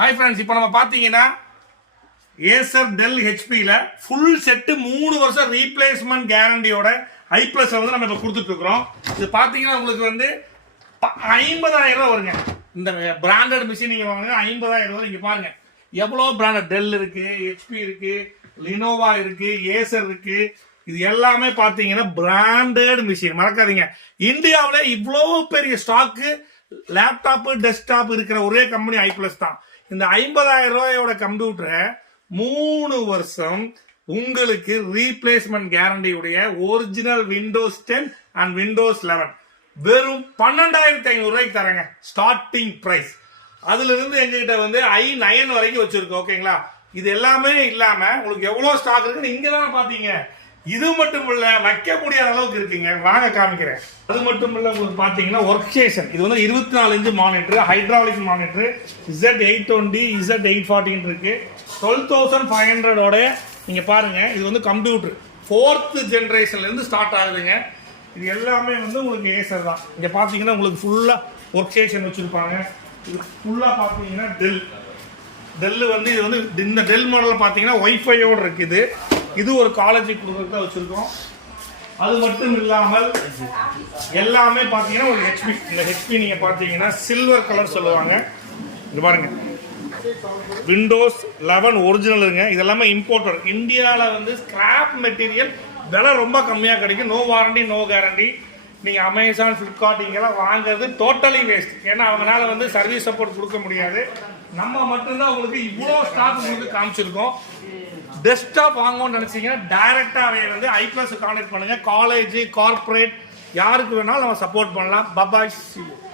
Hi friends இப்போ நம்ம பார்த்தீங்கன்னா ஏசர் டெல் ஹெச்பியில் ஃபுல் செட்டு மூணு வருஷம் ரீப்ளேஸ்மெண்ட் கேரண்டியோட ஐ ப்ளஸ் வந்து நம்ம இப்போ கொடுத்துட்ருக்குறோம் இது பார்த்தீங்கன்னா உங்களுக்கு வந்து ப- ஐம்பதாயிரம் ரூபா வருங்க. இந்த பிராண்டட் மிஷின் நீங்கள் வாங்க ஐம்பதாயிரம் ரூபா நீங்கள் பாருங்க. எவ்வளோ பிராண்டட் டெல் இருக்குது ஹெச்பி இருக்குது லினோவா இருக்குது ஏசர் இருக்குது இது எல்லாமே பார்த்தீங்கன்னா பிராண்டட் மிஷின் மறக்காதீங்க. இந்தியாவில் இவ்வளோ பெரிய ஸ்டாக்கு லேப்டாப்பு டெஸ்க்டாப் இருக்கிற ஒரே கம்பெனி ஐ ப்ளஸ் தான். இந்த ஐம்பதாயிரம் ரூபாயோட கம்ப்யூட்டரை மூணு வருஷம் உங்களுக்கு replacement கேரண்டியுடைய original Windows ten and Windows eleven வெறும் பன்னெண்டாயிரத்தி ஐநூறு ரூபாய்க்கு தரேங்க ஸ்டார்டிங் ப்ரைஸ் அதுல இருந்து எங்ககிட்ட வந்து ஐ நயன் வரைக்கும் வச்சிருக்கோம் ஓகேங்களா இது எல்லாமே இல்லாம உங்களுக்கு எவ்வளவு ஸ்டாக் இருக்குன்னு இங்க தானே பாத்தீங்க இது மட்டும் இல்ல வைக்க முடியாத அளவுக்கு இருக்குங்க. வாங்க காமிக்கிறேன். அது மட்டும் இல்ல உங்களுக்கு பாத்தீங்கன்னா ஒர்க் ஸ்டேஷன் இது வந்து இருபத்தி நாலு inch monitor hydraulic monitor Z eight twenty Z eight forty இருக்கு. டுவெல் தௌசண்ட் ஃபைவ் ஹண்ட்ரடோட நீங்க பாருங்க இது வந்து கம்ப்யூட்டர் ஃபோர்த் ஜென்ரேஷன்ல இருந்து ஸ்டார்ட் ஆகுதுங்க. இது எல்லாமே வந்து உங்களுக்கு ஏசர் தான். இங்க பாத்தீங்கன்னா உங்களுக்கு ஃபுல்லா ஒர்க் ஸ்டேஷன் வச்சிருப்பாங்க. இது ஃபுல்லா பாத்தீங்கன்னா டெல் டெல் வந்து இது வந்து இந்த டெல் மாடல் பார்த்தீங்கன்னா ஒய்ஃபையோடு இருக்குது இது ஒரு காலேஜுக்கு கொடுக்குறது வச்சுருக்கோம். அது மட்டும் இல்லாமல் எல்லாமே பார்த்தீங்கன்னா ஒரு ஹெச்பி இந்த ஹெச்பி நீங்கள் பார்த்தீங்கன்னா சில்வர் கலர் சொல்லுவாங்க. இது பாருங்க. விண்டோஸ் லெவன் ஒரிஜினலுங்க இதெல்லாமே இம்போர்ட்டட் இந்தியாவில் வந்து ஸ்கிராப் மெட்டீரியல் விலை ரொம்ப கம்மியாக கிடைக்கும். நோ வாரண்டி நோ கேரண்டி நீங்கள் அமேசான் ஃப்ளிப்கார்ட் இங்கெல்லாம் வாங்குறது டோட்டலி வேஸ்ட் ஏன்னா அவங்களால வந்து சர்வீஸ் சப்போர்ட் கொடுக்க முடியாது. நம்ம மட்டும்தான் உங்களுக்கு இவ்வளோ ஸ்டாக் உங்களுக்கு காமிச்சிருக்கோம். டெஸ்க்டாப் வாங்கணும்னு நினச்சிங்கன்னா டைரெக்டாகவே வந்து ஐ பிளஸ் கான்டாக்ட் பண்ணுங்கள் காலேஜ் கார்ப்பரேட் யாருக்கு வேணாலும் நம்ம சப்போர்ட் பண்ணலாம். Bye bye C